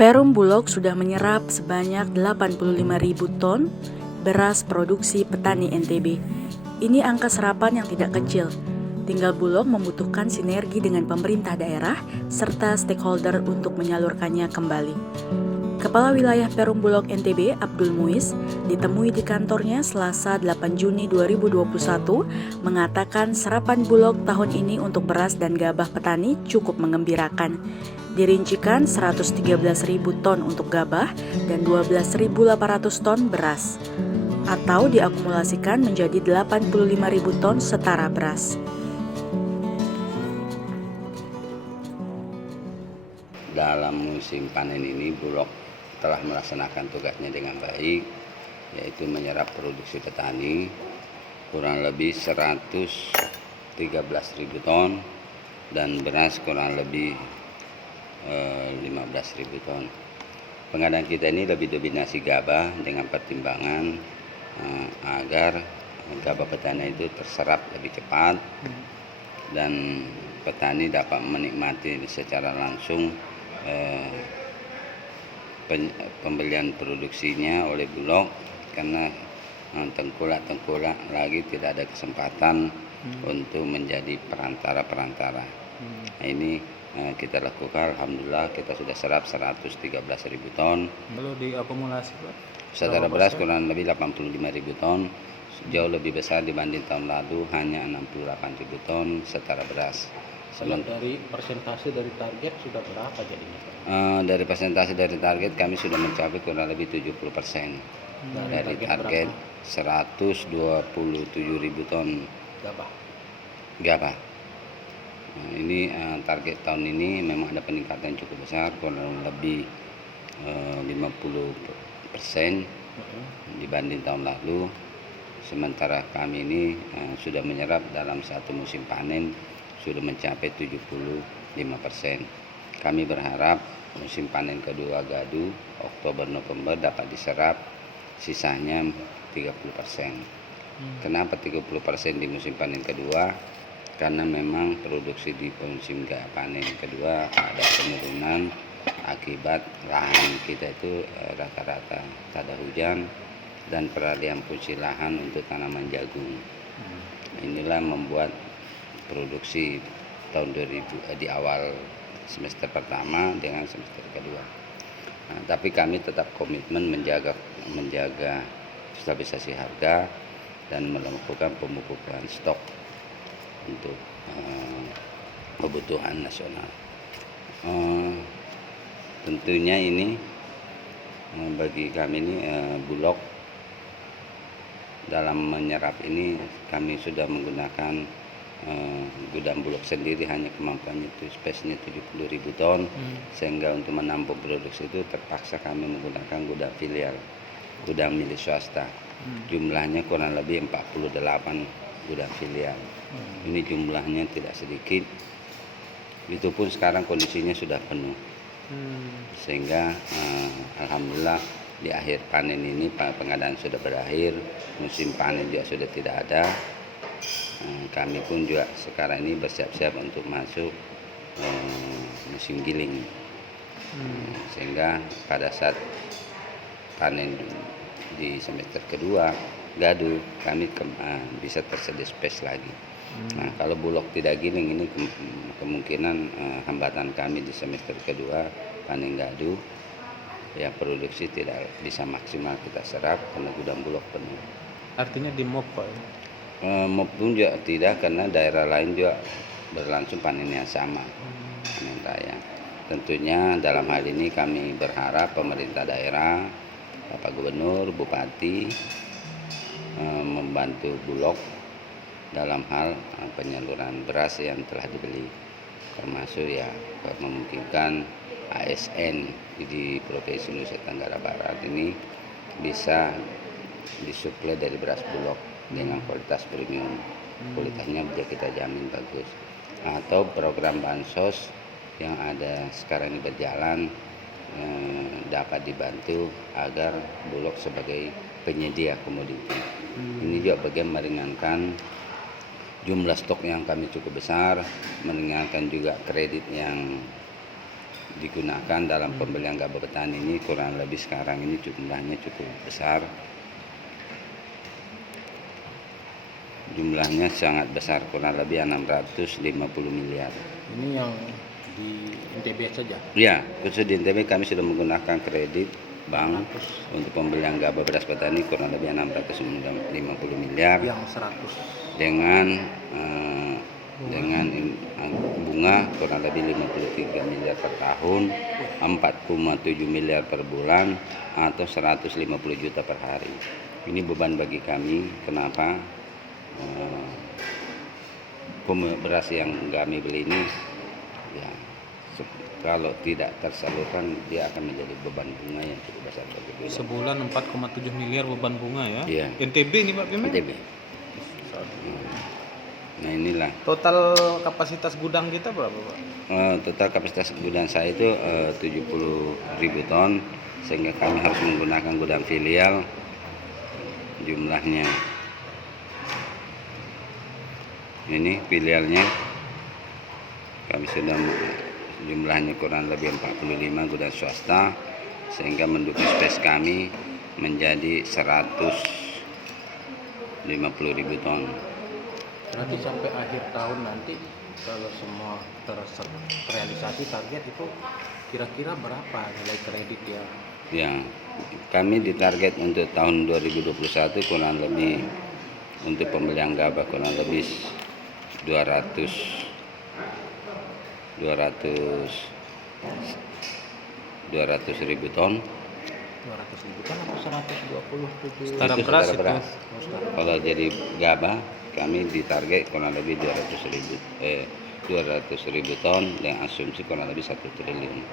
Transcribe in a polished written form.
Perum Bulog sudah menyerap sebanyak 85.000 ton beras produksi petani NTB. Ini angka serapan yang tidak kecil. Tinggal Bulog membutuhkan sinergi dengan pemerintah daerah serta stakeholder untuk menyalurkannya kembali. Kepala Wilayah Perum Bulog NTB, Abdul Muiz, ditemui di kantornya Selasa 8 Juni 2021, mengatakan serapan Bulog tahun ini untuk beras dan gabah petani cukup mengembirakan. Dirincikan 113.000 ton untuk gabah dan 12.800 ton beras, atau diakumulasikan menjadi 85.000 ton setara beras. Dalam musim panen ini Bulog telah melaksanakan tugasnya dengan baik, yaitu menyerap produksi petani kurang lebih 113.000 ton dan beras kurang lebih 15.000 ton. Pengadaan kita ini lebih dominasi gabah dengan pertimbangan agar gabah petani itu terserap lebih cepat dan petani dapat menikmati secara langsung pembelian produksinya oleh Bulog, karena tengkulak lagi tidak ada kesempatan untuk menjadi perantara. Nah, ini kita lakukan, alhamdulillah kita sudah serap 113.000 ton. Kalau diakumulasi Pak? Secara beras kurang lebih 85.000 ton, jauh lebih besar dibanding tahun lalu, hanya 68.000 ton setara beras. Dari persentase dari target sudah berapa jadinya Pak? Dari persentase dari target kami sudah mencapai kurang lebih 70%. Dari target 127.000 ton gabah. Nah, ini target tahun ini memang ada peningkatan cukup besar, kurang lebih 50% dibanding tahun lalu. Sementara kami ini sudah menyerap dalam satu musim panen sudah mencapai 75%. Kami berharap musim panen kedua gadu Oktober-November dapat diserap sisanya 30%. Kenapa 30% di musim panen kedua? Karena memang produksi di musim panen kedua ada penurunan akibat lahan kita itu rata-rata tak ada hujan dan peralihan fungsi lahan untuk tanaman jagung. Inilah membuat produksi tahun 2000 di awal semester pertama dengan semester kedua. Nah, tapi kami tetap komitmen menjaga stabilisasi harga dan melakukan pemupukan stok untuk kebutuhan nasional. Tentunya ini bagi kami ini Bulog dalam menyerap ini kami sudah menggunakan gudang Bulog sendiri, hanya kemampuannya itu space-nya 70.000 ton, sehingga untuk menampung produksi itu terpaksa kami menggunakan gudang filial, gudang milik swasta. Jumlahnya kurang lebih 48 gudang filial. Ini jumlahnya tidak sedikit. Itu pun sekarang kondisinya sudah penuh. Sehingga alhamdulillah di akhir panen ini pengadaan sudah berakhir, musim panen juga sudah tidak ada. Kami pun juga sekarang ini bersiap-siap untuk masuk musim giling. Sehingga pada saat panen di semester kedua gadu kami bisa tersedia space lagi. Nah, kalau Bulog tidak giling ini kemungkinan hambatan kami di semester kedua panen gadu, ya produksi tidak bisa maksimal kita serap karena gudang Bulog penuh. Artinya di MOP Pak? MOP pun juga tidak, karena daerah lain juga berlangsung panen yang sama, panen raya. Tentunya dalam hal ini kami berharap pemerintah daerah, Bapak Gubernur, Bupati membantu Bulog dalam hal penyaluran beras yang telah dibeli, termasuk ya memungkinkan ASN di Provinsi Nusa Tenggara Barat ini bisa disuplai dari beras Bulog dengan kualitas premium, kualitasnya bisa kita jamin bagus. Atau program bansos yang ada sekarang ini berjalan dapat dibantu agar Bulog sebagai penyedia komoditi. Ini juga bagian meringankan jumlah stok yang kami cukup besar, meringankan juga kredit yang digunakan dalam pembelian gabah petani ini kurang lebih sekarang ini jumlahnya cukup besar. Jumlahnya sangat besar, kurang lebih 650 miliar. Ini yang di NTB saja. Ya, khusus di NTB kami sudah menggunakan kredit bank untuk pembelian gabah beras petani kurang lebih 650 miliar Yang 100. dengan bunga kurang lebih 53 miliar per tahun, 4,7 miliar per bulan, atau 150 juta per hari. Ini beban bagi kami. Kenapa? Beras yang kami beli ini ya, kalau tidak tersalurkan dia akan menjadi beban bunga yang cukup besar bagi kita. Sebulan 4,7 miliar beban bunga ya. Iya. NTB ini Pak Pimen? NTB. Nah inilah Total kapasitas gudang kita berapa, Pak? total kapasitas gudang saya itu 70.000 ton, sehingga kami harus menggunakan gudang filial. Jumlahnya ini filialnya kami sudah jumlahnya kurang lebih 45 gudang swasta, sehingga mendukung space kami menjadi 150.000 ton. Berarti sampai akhir tahun nanti kalau semua terrealisasi target itu kira-kira berapa nilai kredit ya? Ya, kami ditarget untuk tahun 2021 kurang lebih untuk pembelian gabah kurang lebih 200.000 ton. 200.000 kan atau 127? Standar Itu beras saudara itu. Kalau jadi gabah kami ditarget kurang lebih 200.000 ton dengan asumsi kurang lebih 1 triliun.